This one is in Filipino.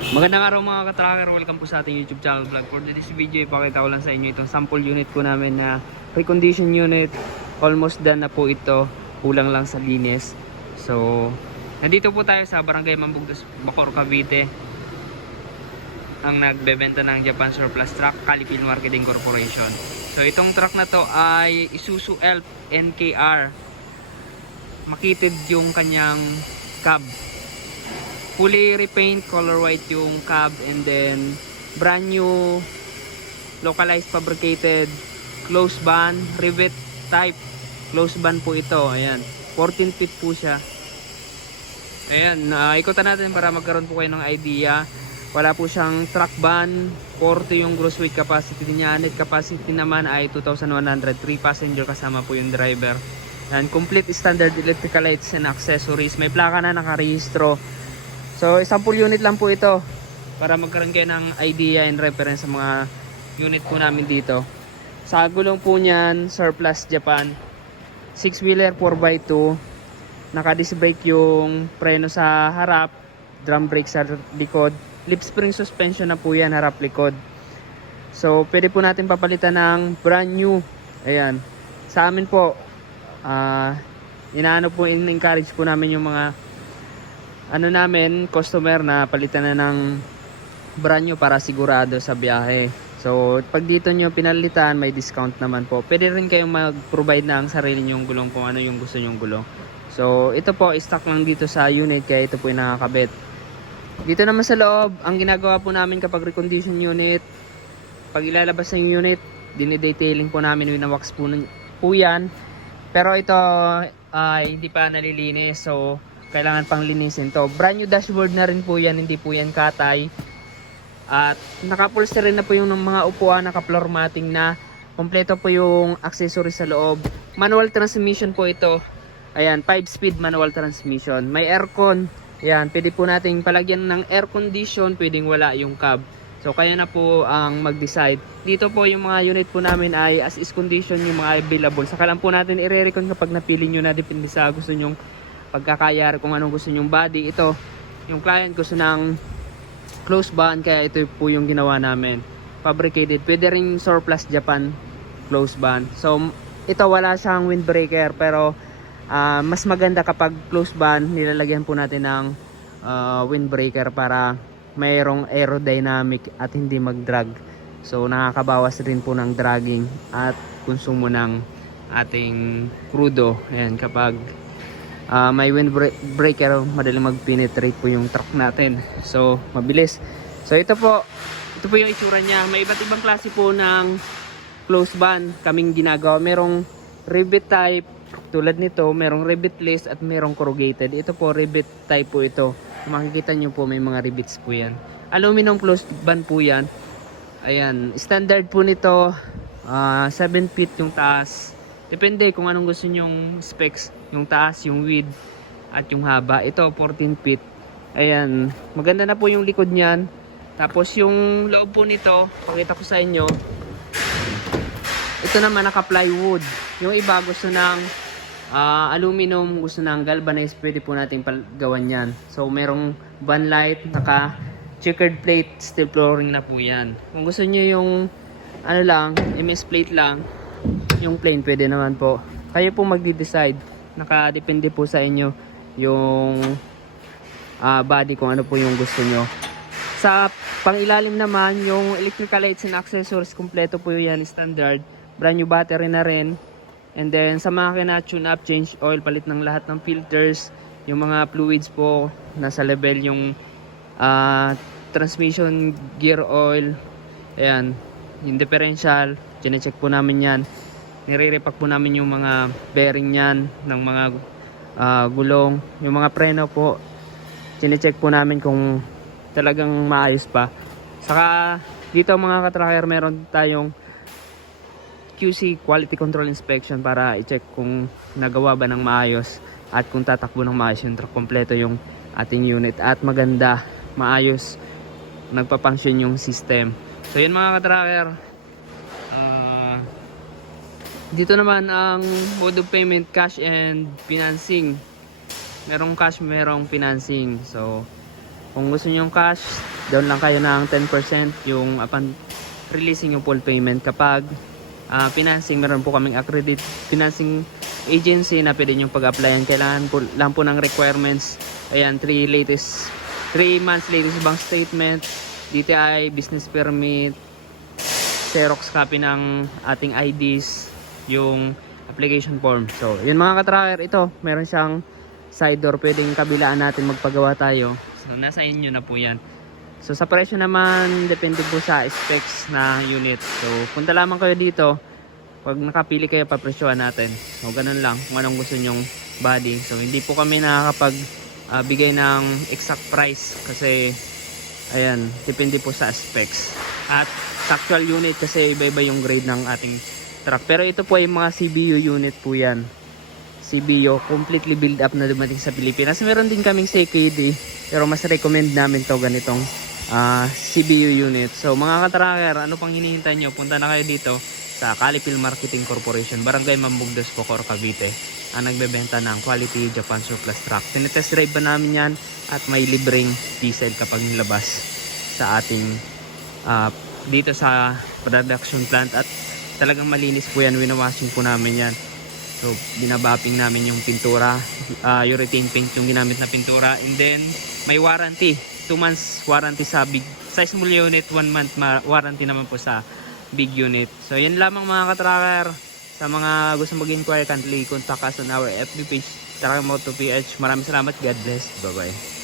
Magandang araw mga ka-tracker, welcome po sa ating YouTube channel vlog. For this video, ipakita ko lang sa inyo itong sample unit po namin na pre-condition unit. Almost done na po ito, kulang lang sa linis. So, nandito po tayo sa Barangay Mambugdos, Bacoor, Cavite. Ang nagbebenta ng Japan Surplus Truck, Calipil Marketing Corporation. So, itong truck na to ay Isuzu Elf NKR. Makitid yung kanyang cab. Fully repaint, color white yung cab, and then brand new localized fabricated closed van, rivet type closed van po ito. Ayan, 14 feet po siya. Ayan, ikutan natin para magkaroon po kayo ng idea. Wala po siyang truck van, 40 yung gross weight capacity niya. Net capacity naman ay 2,100, 3 passenger kasama po yung driver. And complete standard electrical lights and accessories. May plaka na nakarehistro. So, sample unit lang po ito para magkaroon kayo ng idea and reference sa mga unit po namin dito. Sa gulong po niyan, Surplus Japan, 6-wheeler 4x2, naka-disc brake yung preno sa harap, drum brake sa likod, lip spring suspension na po yan, harap likod. So, pwede po natin papalitan ng brand new. Ayan, sa amin po, in-encourage po namin yung mga customer na palitan na ng brand new para sigurado sa biyahe. So, pag dito nyo pinalitan, may discount naman po. Pwede rin kayong mag-provide ng sarili nyong gulong kung ano yung gusto nyong gulong. So, ito po, stock lang dito sa unit, kaya ito po yung nakakabit. Dito naman sa loob, ang ginagawa po namin kapag recondition unit, pag ilalabas ng unit, dinidetailing po namin, winawax po yan. Pero ito ay hindi pa nalilinis, so kailangan pang linisin to. Brand new dashboard na rin po yan, hindi po yan katay. At naka-upholster rin na po yung mga upuan, naka-floor matting na. Kompleto po yung accessory sa loob. Manual transmission po ito. Ayan, 5-speed manual transmission. May aircon. Ayan, pwede po nating palagyan ng air condition, pwedeng wala yung cab. So, kaya na po ang mag-decide. Dito po yung mga unit po namin ay as is condition yung mga available. Saka lang po natin i-recon kapag napili nyo na, depende sa gusto nyong pagkakayar, kung anong gusto nyong body. Ito, yung client gusto ng closed van, kaya ito po yung ginawa namin, fabricated. Pwede rin Surplus Japan closed van. So ito wala siyang windbreaker, pero mas maganda kapag closed van, nilalagyan po natin ng windbreaker para mayroong aerodynamic at hindi mag-drag. So nakakabawas rin po ng dragging at konsumo ng ating crudo. Ayan, kapag may windbreaker, madaling mag-penetrate po yung truck natin. So, mabilis. So, ito po yung itsura niya. May iba't ibang klase po ng closed van kaming ginagawa. Merong rivet type, tulad nito, merong rivetless at merong corrugated. Ito po, rivet type po ito. Kung makikita nyo po, may mga rivets po yan. Aluminum closed van po yan. Ayan, standard po nito, 7 feet yung taas. Depende kung anong gusto nyong specs, yung taas, yung width, at yung haba. Ito, 14 feet. Ayan, maganda na po yung likod niyan. Tapos yung loob po nito, pakita ko sa inyo. Ito naman naka-plywood. Yung iba gusto ng aluminum, gusto ng galvanized, pwede po natin gawan yan. So, merong van light, naka-checkered plate, steel flooring na po yan. Kung gusto nyo yung MS plate lang, yung plain, pwede naman po. Kayo po magde-decide. Nakadepende po sa inyo yung body, kung ano po yung gusto nyo. Sa pangilalim naman, yung electrical lights and accessories, kompleto po yan, standard. Brand new battery na rin. And then sa makina, tune up, change oil, palit ng lahat ng filters. Yung mga fluids po, nasa level. Yung transmission, gear oil, ayan, yung differential, chinecheck po namin yan. Nire-repack po namin yung mga bearing yan ng mga gulong. Yung mga preno po, chinecheck po namin kung talagang maayos pa. Saka dito mga katracker, meron tayong QC, Quality Control Inspection, para i-check kung nagawa ba ng maayos at kung tatakbo ng maayos yung truck. Kompleto yung ating unit at maganda, maayos, nagpa-function yung system. So yun mga katracker. Dito naman ang mode of payment, cash and financing. Merong cash, merong financing. So Kung gusto niyo yung cash, down lang kayo ng 10% yung upon releasing yung full payment. Kapag financing, meron po kaming accredited financing agency na pwede nyo pag-applyan. Kailangan po lang po ng requirements. Ayan, 3 months latest bank statement, DTI, business permit, Xerox copy ng ating IDs, yung application form. So, yun mga ka-tracker, ito, meron siyang side door, pwedeng kabilaan natin magpagawa tayo. So, nasa inyo na po yan. So, sa presyo naman, depende po sa specs na unit. So, punta lamang kayo dito. Pag nakapili kayo, papresyohan natin. So, ganun lang, kung anong gusto nyong body. So, hindi po kami nakakapag bigay ng exact price kasi ayan, depende po sa specs at sa actual unit kasi iba-iba yung grade ng ating truck. Pero ito po ay mga CBU unit po yan. CBU, completely build up na dumating sa Pilipinas. Meron din kaming CKD, pero mas recommend namin to ganitong CBU unit. So mga ka-tracker, ano pang hinihintay nyo? Punta na kayo dito sa Calipil Marketing Corporation, Barangay Mambugdos, Pocor, Cavite, ang nagbebenta ng quality Japan surplus truck. Tinetest drive ba namin yan at may libreng diesel kapag nilabas sa ating dito sa production plant, at talagang malinis po yan, winawashing po namin yan. So binabapping namin yung pintura, urethane paint yung ginamit na pintura, and then may warranty, 2 months warranty sa big size small unit, 1 month warranty naman po sa big unit. So yan lamang mga ka-tracker. Sa mga gusto mag-inquire, kindly contact us on our FB page, Tracker Moto PH. Maraming salamat, God bless, bye bye.